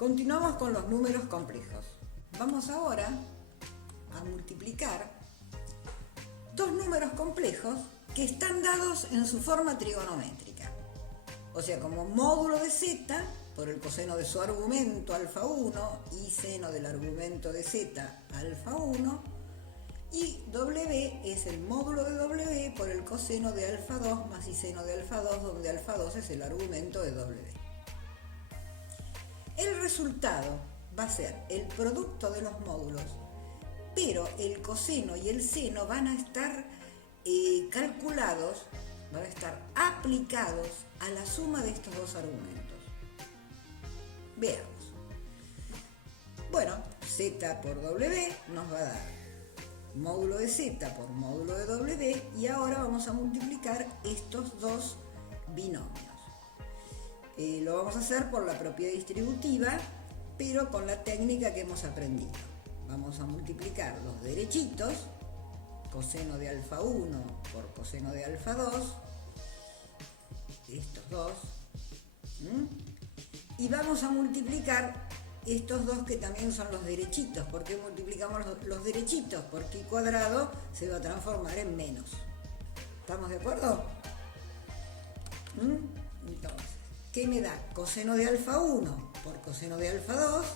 Continuamos con los números complejos. Vamos ahora a multiplicar dos números complejos que están dados en su forma trigonométrica. O sea, como módulo de z por el coseno de su argumento alfa 1 y seno del argumento de z alfa 1, y w es el módulo de w por el coseno de alfa 2 más y seno de alfa 2, donde alfa 2 es el argumento de w. El resultado va a ser el producto de los módulos, pero el coseno y el seno van a estar calculados, van a estar aplicados a la suma de estos dos argumentos. Veamos. Bueno, z por w nos va a dar módulo de z por módulo de w, y ahora vamos a multiplicar estos dos binomios. Lo vamos a hacer por la propiedad distributiva, pero con la técnica que hemos aprendido. Vamos a multiplicar los derechitos, coseno de alfa 1 por coseno de alfa 2, estos dos, y vamos a multiplicar estos dos que también son los derechitos. ¿Por qué multiplicamos los derechitos? Porque y cuadrado se va a transformar en menos. ¿Estamos de acuerdo? Entonces, ¿qué me da? Coseno de alfa 1 por coseno de alfa 2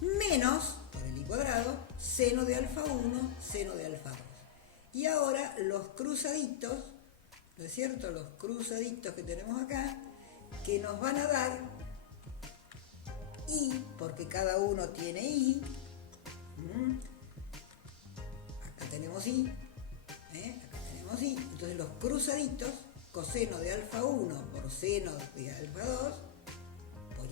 menos, por el y cuadrado, seno de alfa 1, seno de alfa 2. Y ahora los cruzaditos, ¿no es cierto? Los cruzaditos que tenemos acá, que nos van a dar y, porque cada uno tiene y, acá tenemos y, acá tenemos y, entonces los cruzaditos, coseno de alfa 1 por seno de alfa 2 por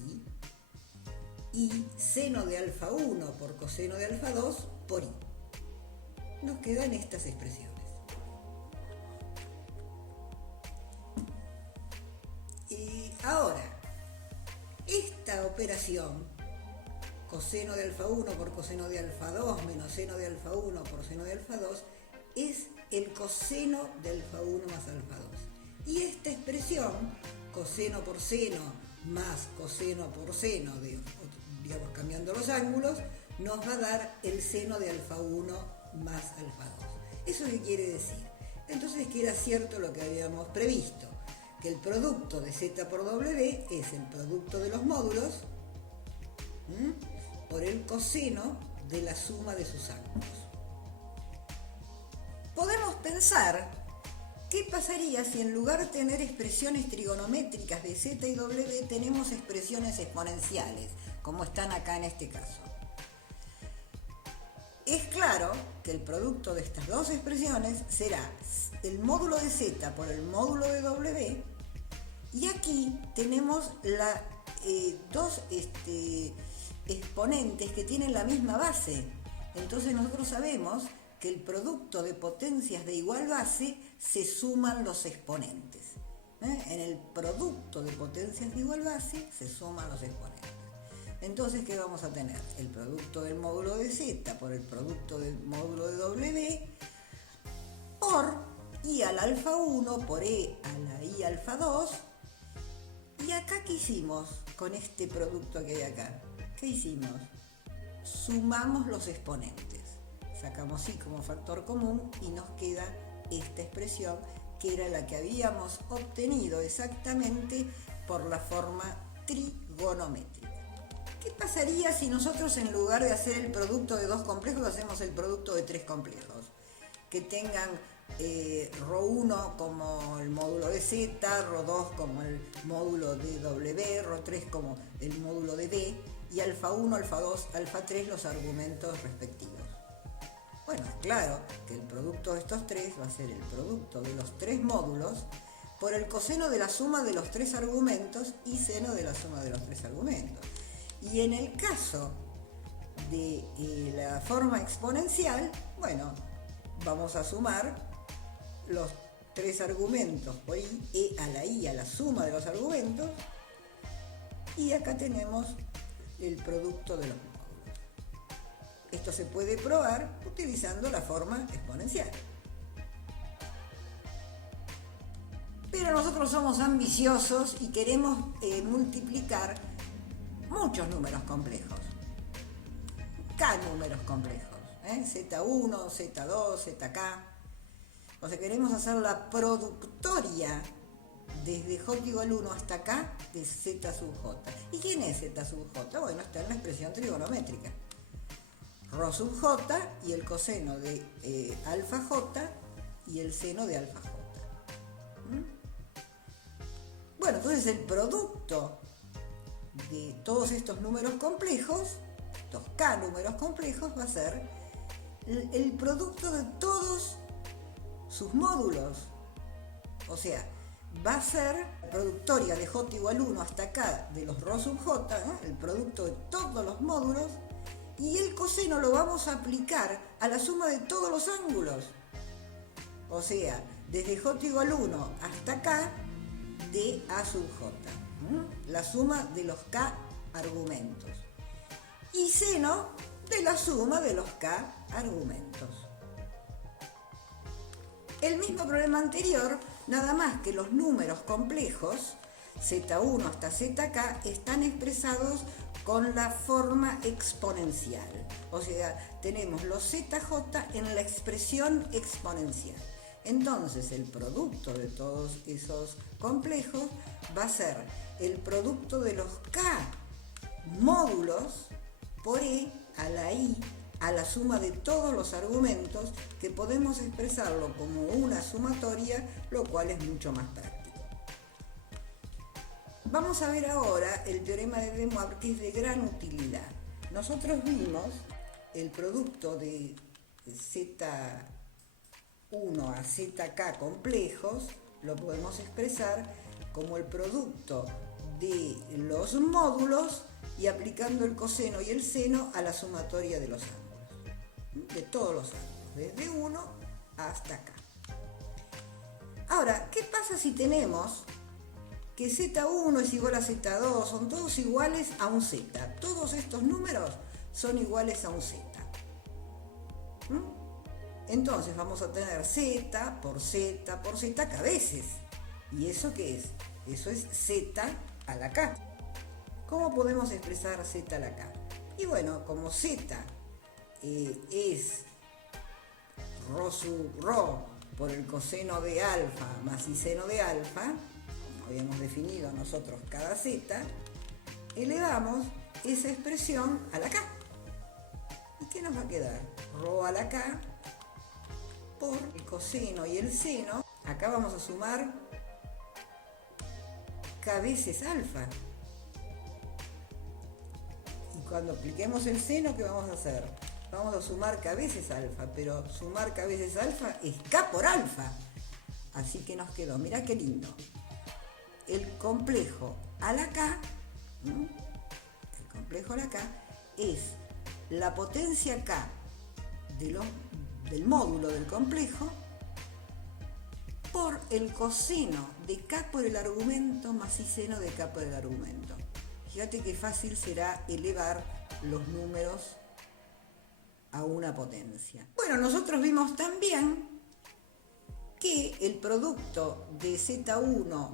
y seno de alfa 1 por coseno de alfa 2 por i. Nos quedan estas expresiones. Y ahora, esta operación, coseno de alfa 1 por coseno de alfa 2 menos seno de alfa 1 por seno de alfa 2, es el coseno de alfa 1 más alfa 2. Y esta expresión, coseno por seno más coseno por seno, digamos cambiando los ángulos, nos va a dar el seno de alfa 1 más alfa 2. ¿Eso qué quiere decir? Entonces que era cierto lo que habíamos previsto, que el producto de z por w es el producto de los módulos por el coseno de la suma de sus ángulos. Podemos pensar qué pasaría si en lugar de tener expresiones trigonométricas de z y w tenemos expresiones exponenciales, como están acá en este caso. Es claro que el producto de estas dos expresiones será el módulo de z por el módulo de w, y aquí tenemos dos exponentes que tienen la misma base. Entonces nosotros sabemos que el producto de potencias de igual base se suman los exponentes. En el producto de potencias de igual base se suman los exponentes. Entonces, ¿qué vamos a tener? El producto del módulo de z por el producto del módulo de w por i al alfa 1 por e a la i alfa 2. Y acá, ¿qué hicimos con este producto que hay acá? ¿Qué hicimos? Sumamos los exponentes. Sacamos i como factor común y nos queda esta expresión, que era la que habíamos obtenido exactamente por la forma trigonométrica. ¿Qué pasaría si nosotros, en lugar de hacer el producto de dos complejos, hacemos el producto de tres complejos? Que tengan ρ1 como el módulo de z, ρ2 como el módulo de w, ρ3 como el módulo de b, y alfa 1, alfa 2, alfa 3 los argumentos respectivos. Bueno, claro que el producto de estos tres va a ser el producto de los tres módulos por el coseno de la suma de los tres argumentos y seno de la suma de los tres argumentos. Y en el caso de la forma exponencial, bueno, vamos a sumar los tres argumentos por i, e a la i a la suma de los argumentos, y acá tenemos el producto de los módulos. Esto se puede probar utilizando la forma exponencial. Pero nosotros somos ambiciosos y queremos multiplicar muchos números complejos, K números complejos, Z1, Z2, ZK. O sea, queremos hacer la productoria desde J igual 1 hasta K de Z sub J. ¿Y quién es Z sub J? Bueno, está en la expresión trigonométrica. Rho sub J y el coseno de alfa J y el seno de alfa J. Bueno, entonces el producto de todos estos números complejos, estos K números complejos, va a ser el producto de todos sus módulos. O sea, va a ser productoria de J igual 1 hasta K de los Rho sub J, ¿no? El producto de todos los módulos, y el coseno lo vamos a aplicar a la suma de todos los ángulos. O sea, desde J igual 1 hasta K de A sub J, la suma de los K argumentos, y seno de la suma de los K argumentos. El mismo problema anterior, nada más que los números complejos, Z1 hasta ZK, están expresados con la forma exponencial. O sea, tenemos los ZJ en la expresión exponencial. Entonces, el producto de todos esos complejos va a ser el producto de los K módulos por E a la I a la suma de todos los argumentos, que podemos expresarlo como una sumatoria, lo cual es mucho más práctico. Vamos a ver ahora el teorema de De Moivre, que es de gran utilidad. Nosotros vimos el producto de Z1 a ZK complejos, lo podemos expresar como el producto de los módulos y aplicando el coseno y el seno a la sumatoria de los ángulos, de todos los ángulos, desde 1 hasta acá. Ahora, ¿qué pasa si tenemos que Z1 es igual a Z2, son todos iguales a un Z? Todos estos números son iguales a un Z. Entonces vamos a tener Z por Z por Z K veces. ¿Y eso qué es? Eso es Z a la K. ¿Cómo podemos expresar Z a la K? Y bueno, como Z es Rho sub Rho por el coseno de alfa más I seno de alfa, como habíamos definido nosotros cada Z, elevamos esa expresión a la K. ¿Y qué nos va a quedar? Rho a la K por el coseno y el seno. Acá vamos a sumar K veces alfa. Y cuando apliquemos el seno, ¿qué vamos a hacer? Vamos a sumar K veces alfa, pero sumar K veces alfa es K por alfa. Así que nos quedó, mirá qué lindo. El complejo a la K, el complejo a la K es la potencia K del módulo del complejo por el coseno de K por el argumento más I seno de K por el argumento. Fíjate qué fácil será elevar los números a una potencia. Bueno, nosotros vimos también que el producto de Z1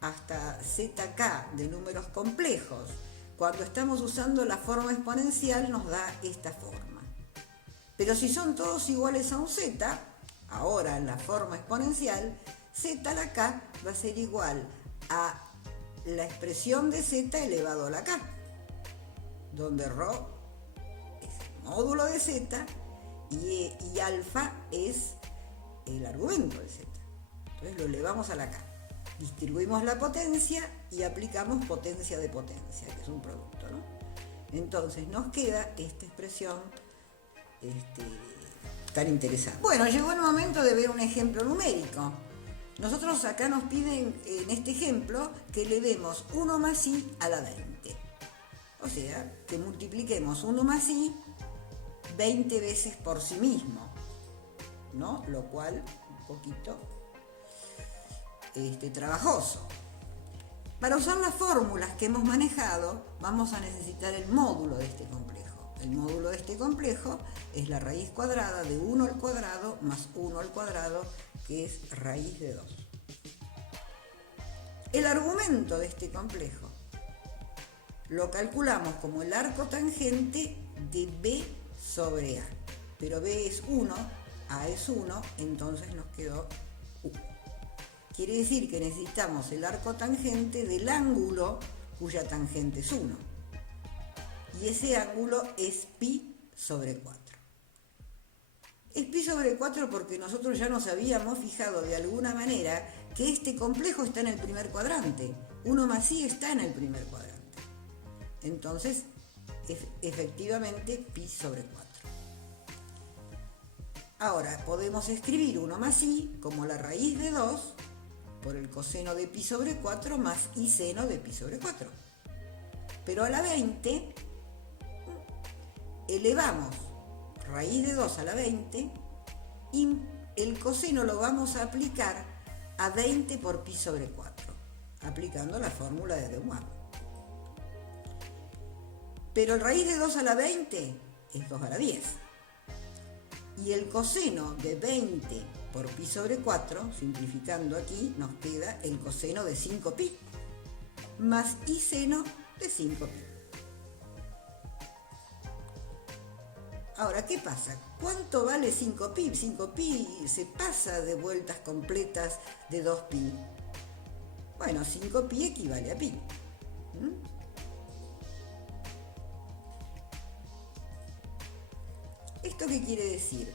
hasta ZK de números complejos, cuando estamos usando la forma exponencial, nos da esta forma. Pero si son todos iguales a un Z, ahora en la forma exponencial, Z a la K va a ser igual a la expresión de Z elevado a la K, donde Rho es el módulo de Z y alfa es el argumento de Z. Entonces lo elevamos a la K. Distribuimos la potencia y aplicamos potencia de potencia, que es un producto, ¿no? Entonces nos queda esta expresión tan interesante. Bueno, llegó el momento de ver un ejemplo numérico. Nosotros acá nos piden en este ejemplo que le demos 1 más I a la 20. O sea, que multipliquemos 1 más I 20 veces por sí mismo, ¿no? Lo cual un poquito trabajoso. Para usar las fórmulas que hemos manejado, vamos a necesitar el módulo de este complejo. El módulo de este complejo es la raíz cuadrada de 1 al cuadrado más 1 al cuadrado, que es raíz de 2. El argumento de este complejo lo calculamos como el arco tangente de B sobre A. Pero B es 1, A es 1, entonces nos quedó U. Quiere decir que necesitamos el arco tangente del ángulo cuya tangente es 1. Y ese ángulo es pi sobre 4. Es pi sobre 4 porque nosotros ya nos habíamos fijado de alguna manera que este complejo está en el primer cuadrante. 1 más i está en el primer cuadrante. Entonces, efectivamente, pi sobre 4. Ahora, podemos escribir 1 más i como la raíz de 2 por el coseno de pi sobre 4 más i seno de pi sobre 4. Pero a la 20 elevamos raíz de 2 a la 20 y el coseno lo vamos a aplicar a 20 por pi sobre 4, aplicando la fórmula de De Moivre. Pero el raíz de 2 a la 20 es 2 a la 10. Y el coseno de 20 por pi sobre 4, simplificando aquí, nos queda el coseno de 5pi más i seno de 5pi. Ahora, ¿qué pasa? ¿Cuánto vale 5pi? 5pi se pasa de vueltas completas de 2pi. Bueno, 5pi equivale a pi. ¿Esto qué quiere decir?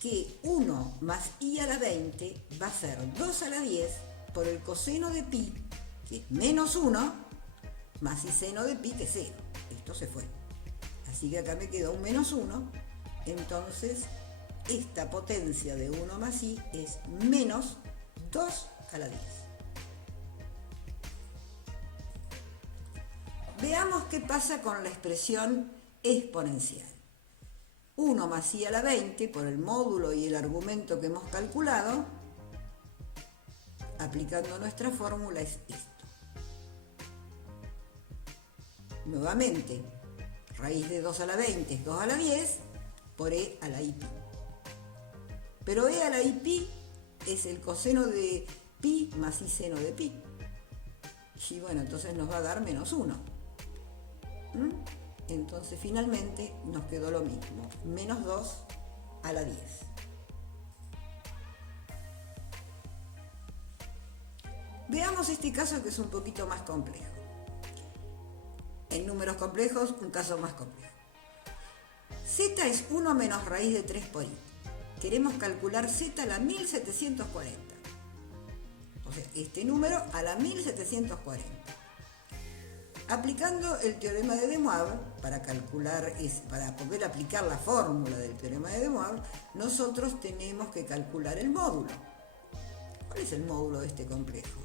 Que 1 más i a la 20 va a ser 2 a la 10 por el coseno de pi, que es menos 1, más i seno de pi, que es 0. Esto se fue. Así que acá me quedó un menos 1, entonces esta potencia de 1 más i es menos 2 a la 10. Veamos qué pasa con la expresión exponencial. 1 más i a la 20 por el módulo y el argumento que hemos calculado, aplicando nuestra fórmula, es esto. Nuevamente, raíz de 2 a la 20 es 2 a la 10 por e a la i pi. Pero e a la i pi es el coseno de pi más i seno de pi. Y bueno, entonces nos va a dar menos 1. Entonces finalmente nos quedó lo mismo, menos 2 a la 10. Veamos este caso que es un poquito más complejo. En números complejos, un caso más complejo. Z es 1 menos raíz de 3 por i. Queremos calcular z a la 1740. O sea, este número a la 1740. Aplicando el teorema de De Moivre, para poder aplicar la fórmula del teorema de De Moivre, nosotros tenemos que calcular el módulo. ¿Cuál es el módulo de este complejo?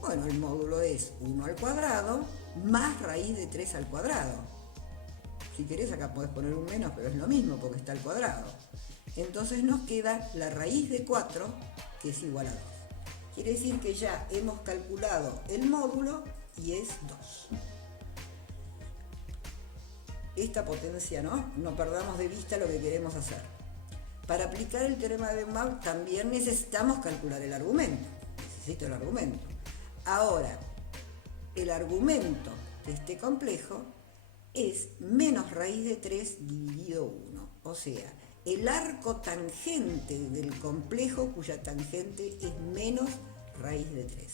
Bueno, el módulo es 1 al cuadrado más raíz de 3 al cuadrado. Si querés acá podés poner un menos, pero es lo mismo porque está al cuadrado. Entonces nos queda la raíz de 4, que es igual a 2. Quiere decir que ya hemos calculado el módulo y es 2. Esta potencia, no perdamos de vista lo que queremos hacer. Para aplicar el teorema de De Moivre también necesitamos calcular el argumento. Necesito el argumento. Ahora, el argumento de este complejo es menos raíz de 3 dividido 1. O sea, el arco tangente del complejo cuya tangente es menos raíz de 3.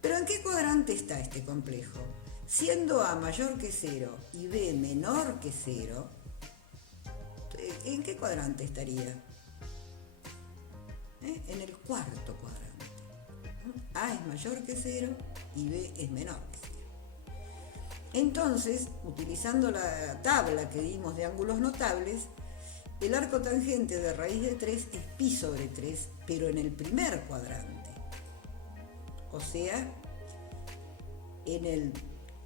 ¿Pero en qué cuadrante está este complejo? Siendo A mayor que 0 y B menor que 0, ¿en qué cuadrante estaría? En el cuarto cuadrante. A es mayor que 0 y B es menor que 0. Entonces, utilizando la tabla que dimos de ángulos notables, el arco tangente de raíz de 3 es pi sobre 3, pero en el primer cuadrante. O sea, en el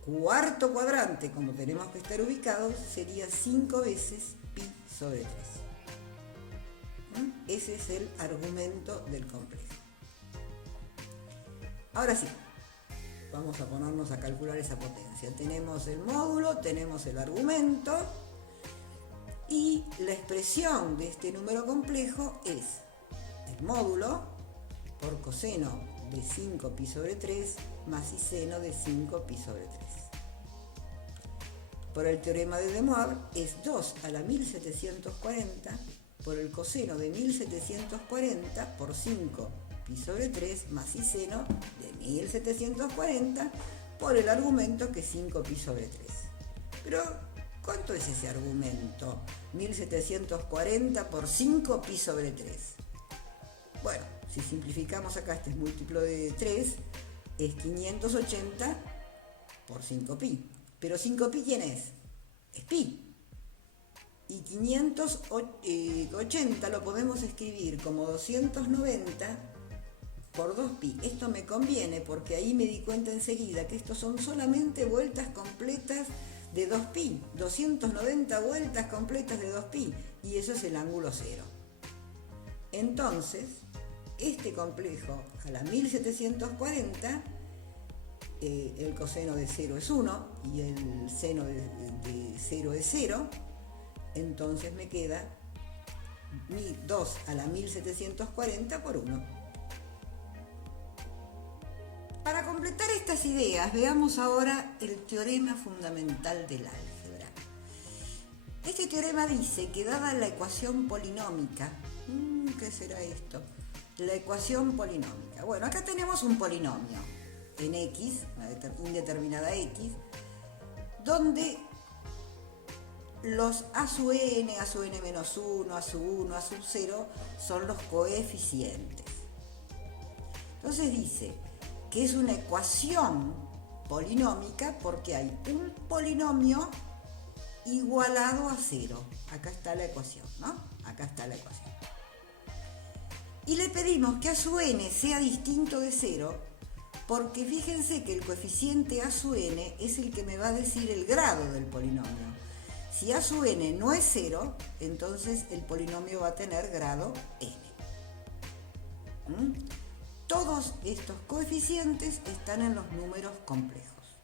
cuarto cuadrante, como tenemos que estar ubicados, sería 5 veces pi sobre 3. Ese es el argumento del complejo. Ahora sí, vamos a ponernos a calcular esa potencia. Tenemos el módulo, tenemos el argumento y la expresión de este número complejo es el módulo por coseno de 5pi sobre 3 más y seno de 5pi sobre 3. Por el teorema de De Moivre es 2 a la 1740 por el coseno de 1740 por 5pi sobre 3 más y seno de 1740 por el argumento que es 5pi sobre 3. Pero, ¿cuánto es ese argumento? 1740 por 5pi sobre 3. Bueno, si simplificamos acá, este es múltiplo de 3, es 580 por 5pi. Pero 5pi, ¿quién es? Es pi. Y 580 lo podemos escribir como 290 por 2pi. Esto me conviene porque ahí me di cuenta enseguida que estos son solamente vueltas completas de 2pi. 290 vueltas completas de 2pi. Y eso es el ángulo cero. Entonces, este complejo a la 1740, el coseno de 0 es 1 y el seno de 0 es 0, entonces me queda 2 a la 1740 por 1. Para completar estas ideas, veamos ahora el teorema fundamental del álgebra. Este teorema dice que dada la ecuación polinómica, ¿qué será esto? La ecuación polinómica. Bueno, acá tenemos un polinomio en x, una indeterminada x, donde los a sub n menos 1, a sub 1, a sub 0 son los coeficientes. Entonces dice que es una ecuación polinómica porque hay un polinomio igualado a 0. Acá está la ecuación, ¿no? Acá está la ecuación. Y le pedimos que a sub n sea distinto de 0, porque fíjense que el coeficiente a sub n es el que me va a decir el grado del polinomio. Si a sub n no es 0, entonces el polinomio va a tener grado n. Todos estos coeficientes están en los números complejos.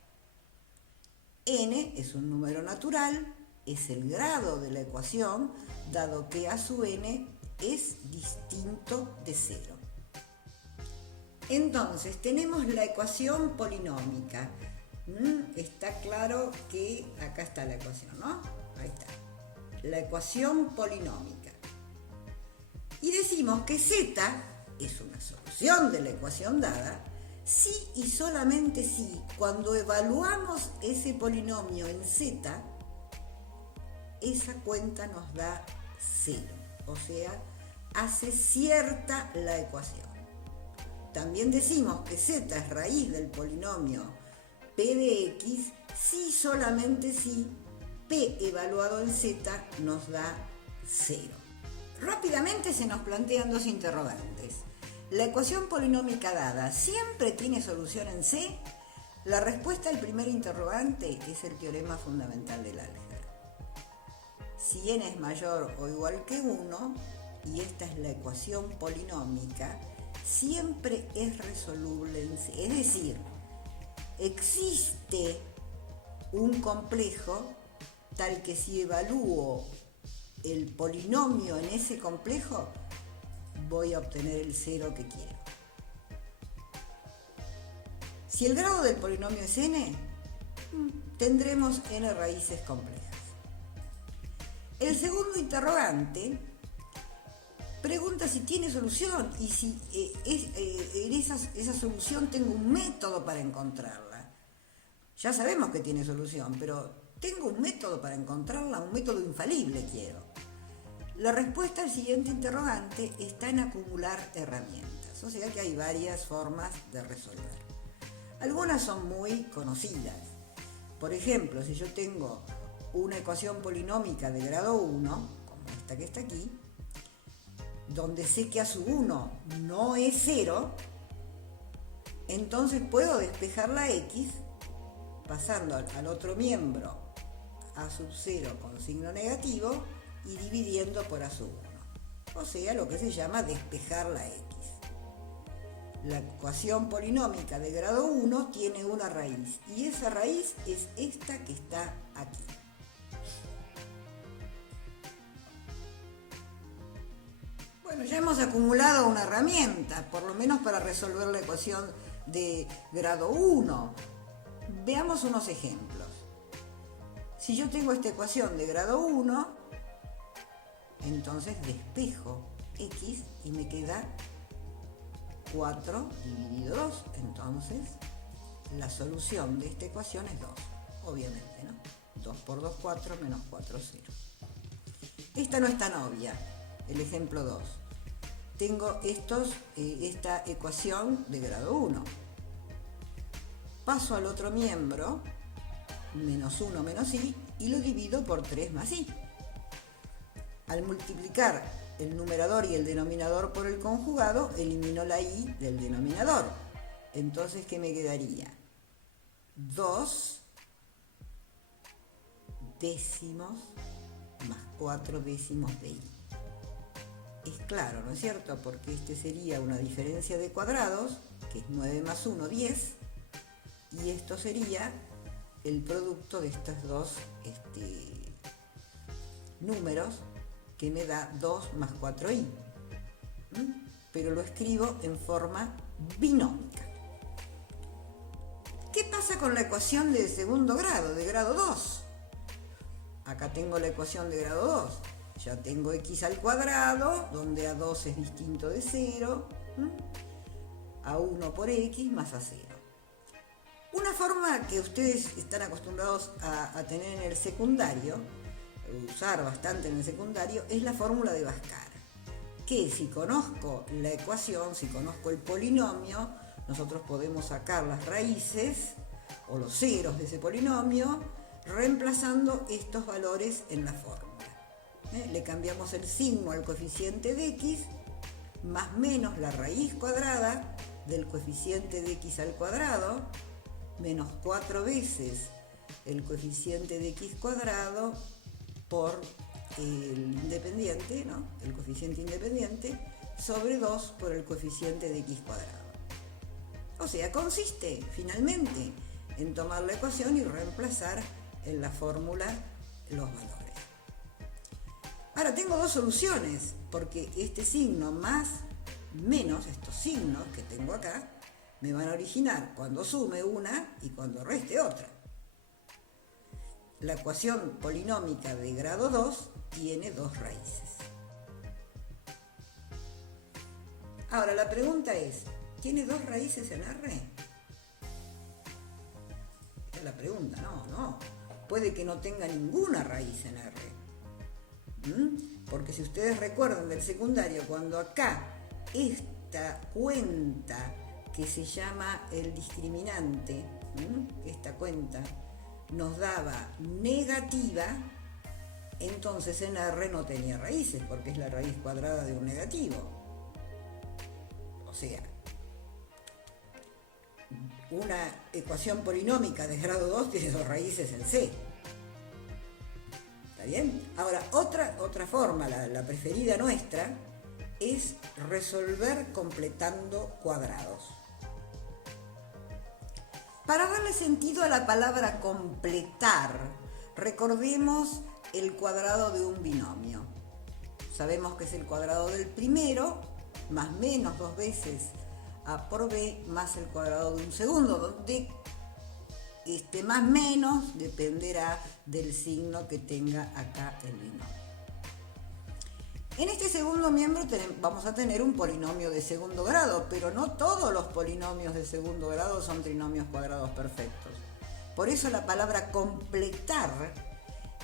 N es un número natural, es el grado de la ecuación, dado que a sub n es distinto de 0. Entonces, tenemos la ecuación polinómica. Está claro que acá está la ecuación, ¿no? Ahí está. La ecuación polinómica. Y decimos que z es una solución de la ecuación dada si y solamente si, cuando evaluamos ese polinomio en z, esa cuenta nos da 0. O sea, hace cierta la ecuación. También decimos que z es raíz del polinomio p de x si solamente si p evaluado en z nos da 0. Rápidamente se nos plantean dos interrogantes. ¿La ecuación polinómica dada siempre tiene solución en c? La respuesta al primer interrogante es el teorema fundamental del álgebra. Si n es mayor o igual que 1, y esta es la ecuación polinómica, siempre es resoluble en C. Es decir, existe un complejo tal que si evalúo el polinomio en ese complejo, voy a obtener el 0 que quiero. Si el grado del polinomio es n, tendremos n raíces complejas. El segundo interrogante pregunta si tiene solución y si en esa solución tengo un método para encontrarla. Ya sabemos que tiene solución, pero tengo un método para encontrarla, un método infalible quiero. La respuesta al siguiente interrogante está en acumular herramientas, o sea que hay varias formas de resolver. Algunas son muy conocidas. Por ejemplo, si yo tengo una ecuación polinómica de grado 1, como esta que está aquí, donde sé que a sub 1 no es 0, entonces puedo despejar la x pasando al otro miembro a sub 0 con signo negativo y dividiendo por a sub 1. O sea, lo que se llama despejar la x. La ecuación polinómica de grado 1 tiene una raíz y esa raíz es esta que está aquí. Bueno, ya hemos acumulado una herramienta, por lo menos para resolver la ecuación de grado 1. Veamos unos ejemplos. Si yo tengo esta ecuación de grado 1, entonces despejo x y me queda 4 dividido 2. Entonces, la solución de esta ecuación es 2, obviamente, ¿no? 2 por 2, 4, menos 4, 0. Esta no es tan obvia, el ejemplo 2. Tengo esta ecuación de grado 1. Paso al otro miembro, menos 1 menos i, y lo divido por 3 más i. Al multiplicar el numerador y el denominador por el conjugado, elimino la i del denominador. Entonces, ¿qué me quedaría? 2 décimos más 4 décimos de i. Es claro, ¿no es cierto? Porque este sería una diferencia de cuadrados, que es 9 más 1, 10, y esto sería el producto de estos dos números, que me da 2 más 4i. Pero lo escribo en forma binómica. ¿Qué pasa con la ecuación de segundo grado, de grado 2? Acá tengo la ecuación de grado 2. Ya tengo x al cuadrado, donde a2 es distinto de 0, a 1 por x más a 0. Una forma que ustedes están acostumbrados a tener en el secundario, usar bastante en el secundario, es la fórmula de Bhaskara. Que si conozco la ecuación, si conozco el polinomio, nosotros podemos sacar las raíces o los ceros de ese polinomio, reemplazando estos valores en la fórmula. Le cambiamos el signo al coeficiente de x, más menos la raíz cuadrada del coeficiente de x al cuadrado, menos 4 veces el coeficiente de x cuadrado por el independiente, ¿no? El coeficiente independiente, sobre 2 por el coeficiente de x cuadrado. O sea, consiste finalmente en tomar la ecuación y reemplazar en la fórmula los valores. Ahora tengo dos soluciones, porque este signo más menos estos signos que tengo acá me van a originar cuando sume una y cuando reste otra. La ecuación polinómica de grado 2 tiene dos raíces. Ahora la pregunta es, ¿tiene dos raíces en R? Esta es la pregunta, no. Puede que no tenga ninguna raíz en R. Porque si ustedes recuerdan del secundario, cuando acá esta cuenta que se llama el discriminante, esta cuenta nos daba negativa, entonces en R no tenía raíces, porque es la raíz cuadrada de un negativo. O sea, una ecuación polinómica de grado 2 tiene dos raíces en C. ¿Está bien? Ahora, otra forma, la preferida nuestra, es resolver completando cuadrados. Para darle sentido a la palabra completar, recordemos el cuadrado de un binomio. Sabemos que es el cuadrado del primero, más menos 2 veces a por b, más el cuadrado de un segundo, donde más menos dependerá del signo que tenga acá el binomio. En este segundo miembro vamos a tener un polinomio de segundo grado, pero no todos los polinomios de segundo grado son trinomios cuadrados perfectos. Por eso la palabra completar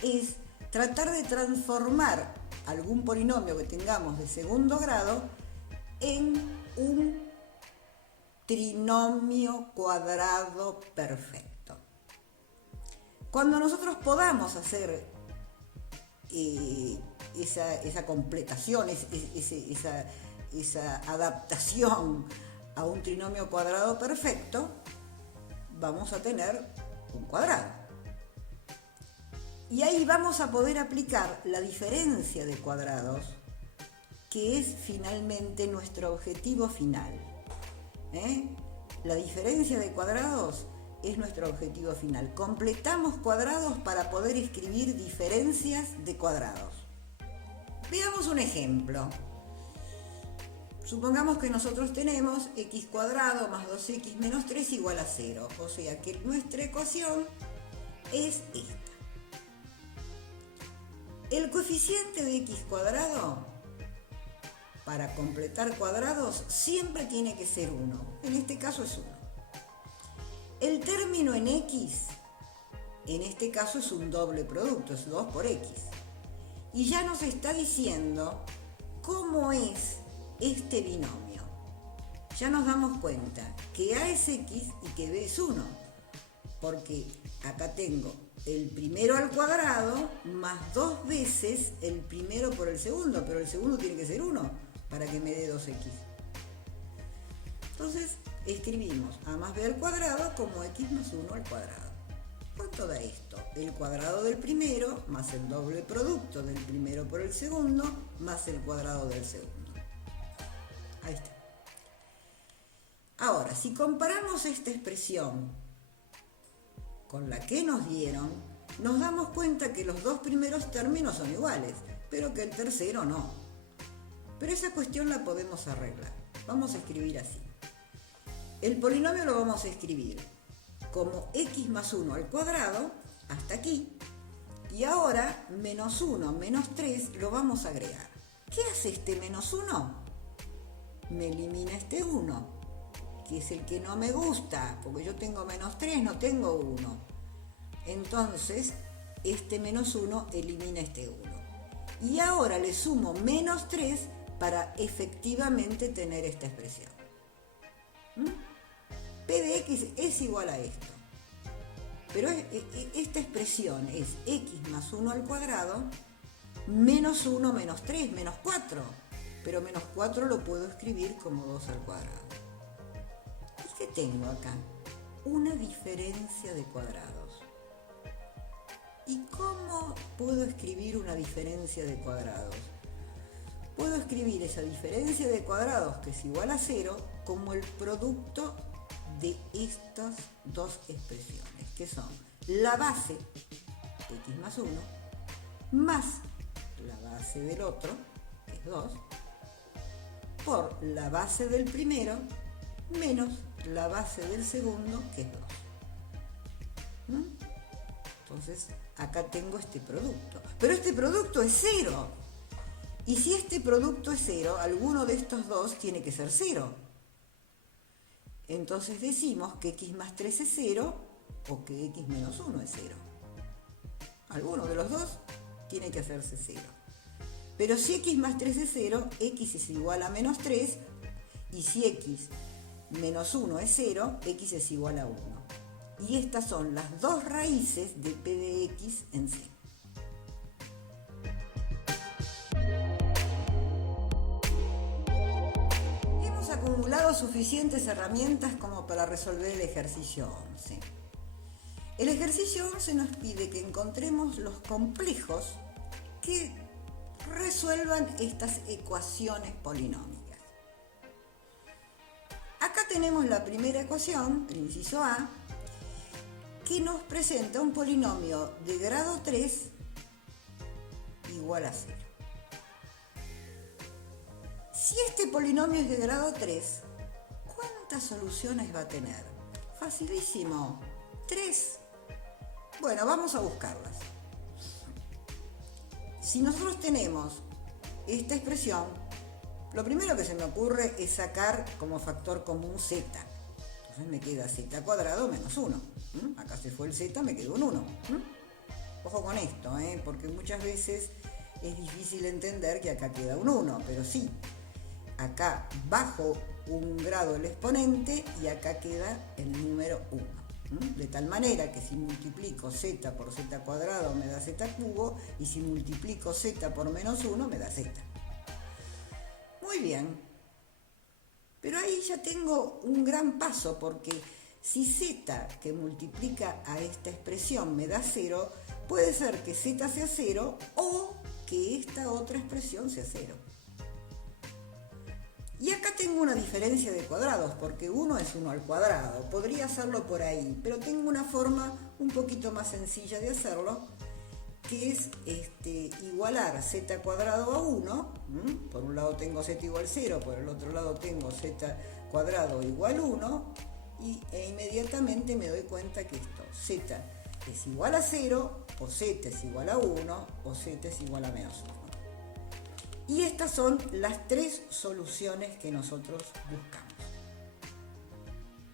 es tratar de transformar algún polinomio que tengamos de segundo grado en un trinomio cuadrado perfecto. Cuando nosotros podamos hacer esa completación, esa adaptación a un trinomio cuadrado perfecto, vamos a tener un cuadrado. Y ahí vamos a poder aplicar la diferencia de cuadrados, que es finalmente nuestro objetivo final. La diferencia de cuadrados es nuestro objetivo final. Completamos cuadrados para poder escribir diferencias de cuadrados. Veamos un ejemplo. Supongamos que nosotros tenemos x cuadrado más 2x menos 3 igual a 0. O sea que nuestra ecuación es esta. El coeficiente de x cuadrado, para completar cuadrados, siempre tiene que ser 1. En este caso es 1. El término en x, en este caso es un doble producto, es 2 por x. Y ya nos está diciendo cómo es este binomio. Ya nos damos cuenta que a es x y que b es 1. Porque acá tengo el primero al cuadrado más 2 veces el primero por el segundo, pero el segundo tiene que ser 1 para que me dé 2x. Entonces escribimos a más b al cuadrado como x más 1 al cuadrado. ¿Cuánto da esto? El cuadrado del primero más el doble producto del primero por el segundo más el cuadrado del segundo. Ahí está. Ahora, si comparamos esta expresión con la que nos dieron, nos damos cuenta que los dos primeros términos son iguales, pero que el tercero no. Pero esa cuestión la podemos arreglar. Vamos a escribir así. El polinomio lo vamos a escribir como x más 1 al cuadrado, hasta aquí, y ahora menos 1 menos 3 lo vamos a agregar. ¿Qué hace este menos 1? Me elimina este 1, que es el que no me gusta, porque yo tengo menos 3, no tengo 1. Entonces, este menos 1 elimina este 1. Y ahora le sumo menos 3 para efectivamente tener esta expresión. P de x es igual a esto. Pero esta expresión es x más 1 al cuadrado menos 1 menos 3, menos 4. Pero menos 4 lo puedo escribir como 2 al cuadrado. ¿Y qué tengo acá? Una diferencia de cuadrados. ¿Y cómo puedo escribir una diferencia de cuadrados? Puedo escribir esa diferencia de cuadrados, que es igual a 0, como el producto de estas dos expresiones, que son la base, x más 1, más la base del otro, que es 2, por la base del primero, menos la base del segundo, que es 2. Entonces, acá tengo este producto. Pero este producto es 0. Y si este producto es 0, alguno de estos dos tiene que ser 0. Entonces decimos que x más 3 es 0 o que x menos 1 es 0. Alguno de los dos tiene que hacerse 0. Pero si x más 3 es 0, x es igual a menos 3, y si x menos 1 es 0, x es igual a 1. Y estas son las dos raíces de p de x en C. Hemos acumulado suficientes herramientas como para resolver el ejercicio 11. El ejercicio 11 nos pide que encontremos los complejos que resuelvan estas ecuaciones polinómicas. Acá tenemos la primera ecuación, el inciso A, que nos presenta un polinomio de grado 3 igual a 0. Si este polinomio es de grado 3, ¿cuántas soluciones va a tener? Facilísimo, 3. Bueno, vamos a buscarlas. Si nosotros tenemos esta expresión, lo primero que se me ocurre es sacar como factor común z. Entonces me queda z cuadrado menos 1. Acá se fue el z, me quedó un 1. Ojo con esto, porque muchas veces es difícil entender que acá queda un 1, pero sí, acá bajo un grado el exponente y acá queda el número 1. De tal manera que si multiplico z por z cuadrado me da z cubo, y si multiplico z por menos 1 me da z. Muy bien, pero ahí ya tengo un gran paso, porque si z que multiplica a esta expresión me da 0, puede ser que z sea 0 o que esta otra expresión sea 0. Y acá tengo una diferencia de cuadrados, porque 1 es 1 al cuadrado. Podría hacerlo por ahí, pero tengo una forma un poquito más sencilla de hacerlo, que es igualar z cuadrado a 1. Por un lado tengo z igual 0, por el otro lado tengo z cuadrado igual 1, e inmediatamente me doy cuenta que esto, z es igual a 0, o z es igual a 1, o z es igual a menos 1. Y estas son las tres soluciones que nosotros buscamos.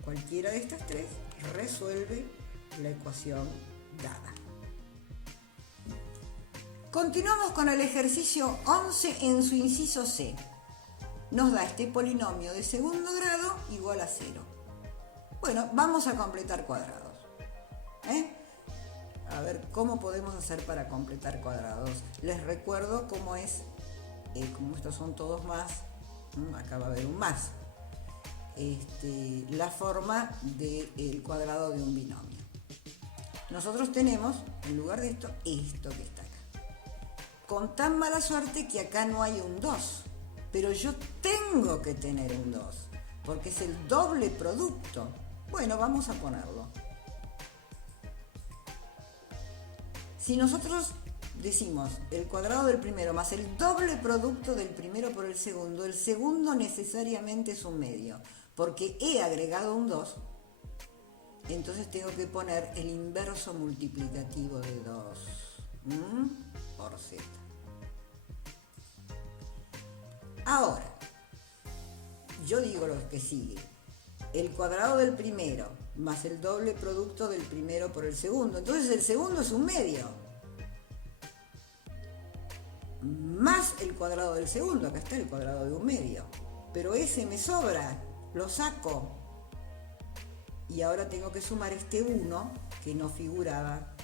Cualquiera de estas tres resuelve la ecuación dada. Continuamos con el ejercicio 11 en su inciso C. Nos da este polinomio de segundo grado igual a 0. Bueno, vamos a completar cuadrados. A ver, ¿cómo podemos hacer para completar cuadrados? Les recuerdo cómo es, como estos son todos más, acá va a haber un más. La forma del cuadrado de un binomio. Nosotros tenemos, en lugar de esto que está acá. Con tan mala suerte que acá no hay un 2, pero yo tengo que tener un 2, porque es el doble producto. Bueno, vamos a ponerlo. Si nosotros decimos el cuadrado del primero más el doble producto del primero por el segundo necesariamente es un medio, porque he agregado un 2, entonces tengo que poner el inverso multiplicativo de 2 por z. Ahora, yo digo lo que sigue. El cuadrado del primero más el doble producto del primero por el segundo. Entonces el segundo es un medio. Más el cuadrado del segundo. Acá está el cuadrado de un medio. Pero ese me sobra. Lo saco. Y ahora tengo que sumar este 1 que no figuraba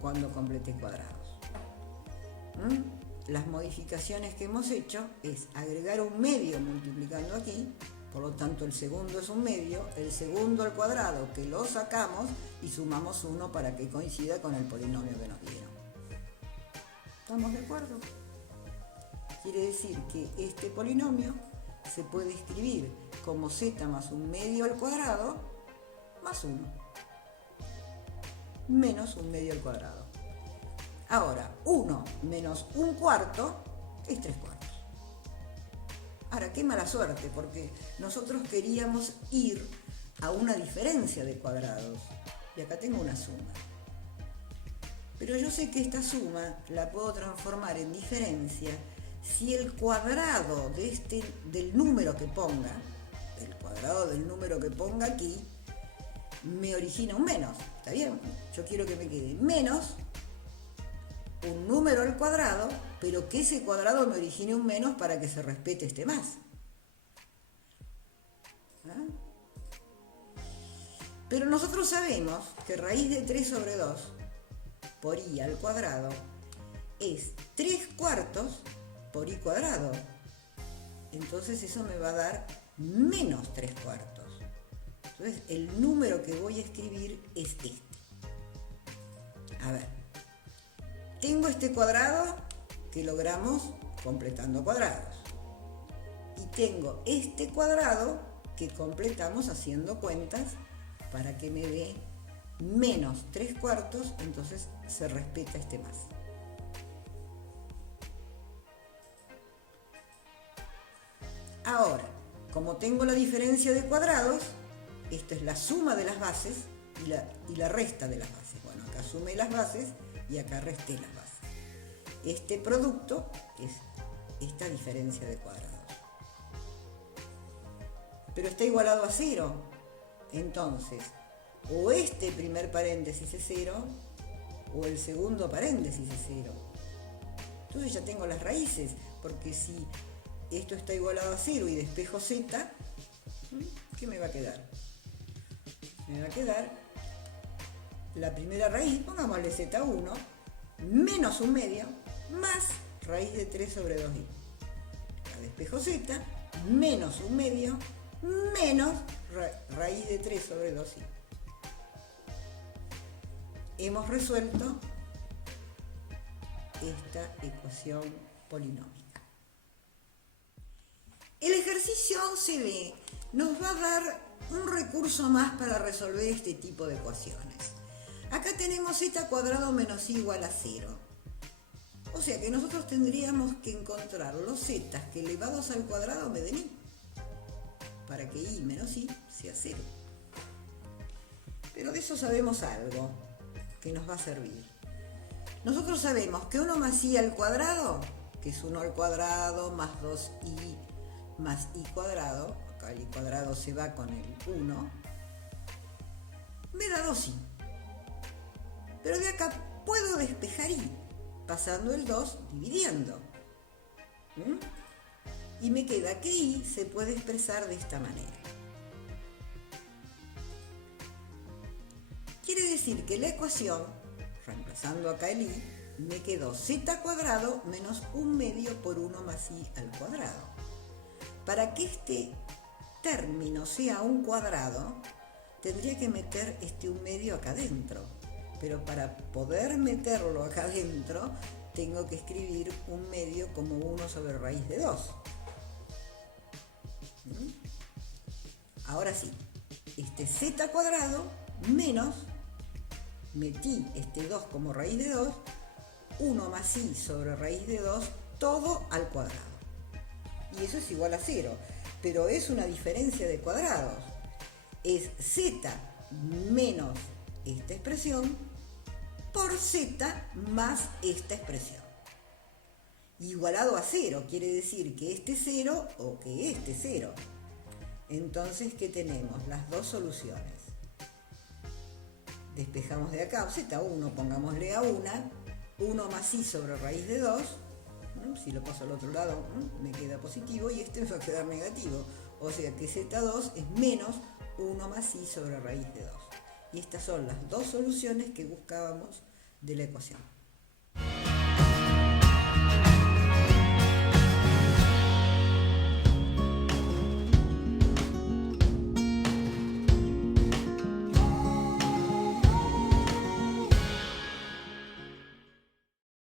cuando completé cuadrados. Las modificaciones que hemos hecho es agregar un medio multiplicando aquí, por lo tanto el segundo es un medio, el segundo al cuadrado que lo sacamos y sumamos 1 para que coincida con el polinomio que nos dieron. ¿Estamos de acuerdo? Quiere decir que este polinomio se puede escribir como z más un medio al cuadrado más 1 menos un medio al cuadrado. Ahora, 1 menos un cuarto es 3 cuartos. Ahora, qué mala suerte, porque nosotros queríamos ir a una diferencia de cuadrados. Y acá tengo una suma. Pero yo sé que esta suma la puedo transformar en diferencia si el cuadrado del número que ponga, el cuadrado del número que ponga aquí, me origina un menos. ¿Está bien? Yo quiero que me quede menos un número al cuadrado, pero que ese cuadrado me origine un menos para que se respete este más. Pero nosotros sabemos que raíz de 3 sobre 2 por i al cuadrado es 3 cuartos por i cuadrado. Entonces eso me va a dar menos 3 cuartos. Entonces el número que voy a escribir es este. A ver. Tengo este cuadrado que logramos completando cuadrados. Y tengo este cuadrado que completamos haciendo cuentas para que me dé menos 3 cuartos, entonces se respeta este más. Ahora, como tengo la diferencia de cuadrados, esto es la suma de las bases y la resta de las bases. Bueno, acá sumé las bases y acá resté las bases. Este producto es esta diferencia de cuadrados. Pero está igualado a 0. Entonces, o este primer paréntesis es 0, o el segundo paréntesis es 0. Entonces ya tengo las raíces, porque si esto está igualado a 0 y despejo z, ¿qué me va a quedar? Me va a quedar la primera raíz, pongámosle z1, menos un medio, más raíz de 3 sobre 2i. La despejo z, menos un medio, menos raíz de 3 sobre 2i. Hemos resuelto esta ecuación polinómica. El ejercicio 11b nos va a dar un recurso más para resolver este tipo de ecuaciones. Acá tenemos z cuadrado menos i igual a 0. O sea que nosotros tendríamos que encontrar los z que elevados al cuadrado me den i, para que i menos i sea 0. Pero de eso sabemos algo que nos va a servir. Nosotros sabemos que 1 más i al cuadrado, que es 1 al cuadrado más 2i más i cuadrado, acá el i cuadrado se va con el 1, me da 2i. Pero de acá puedo despejar i, pasando el 2 dividiendo. Y me queda que i se puede expresar de esta manera. Quiere decir que la ecuación, reemplazando acá el i, me quedó z cuadrado menos 1/2 por 1 más i al cuadrado. Para que este término sea un cuadrado, tendría que meter este 1/2 acá adentro. Pero para poder meterlo acá adentro, tengo que escribir 1/2 como 1 sobre raíz de 2. Ahora sí, este z cuadrado menos, metí este 2 como raíz de 2, 1 más i sobre raíz de 2, todo al cuadrado. Y eso es igual a 0, pero es una diferencia de cuadrados. Es z menos esta expresión por z más esta expresión. Igualado a 0, quiere decir que este 0 o que este 0. Entonces, ¿qué tenemos? Las dos soluciones. Despejamos de acá, z1, pongámosle a 1 más i sobre raíz de 2, si lo paso al otro lado me queda positivo y este me va a quedar negativo, o sea que z2 es menos 1 más i sobre raíz de 2. Y estas son las dos soluciones que buscábamos de la ecuación.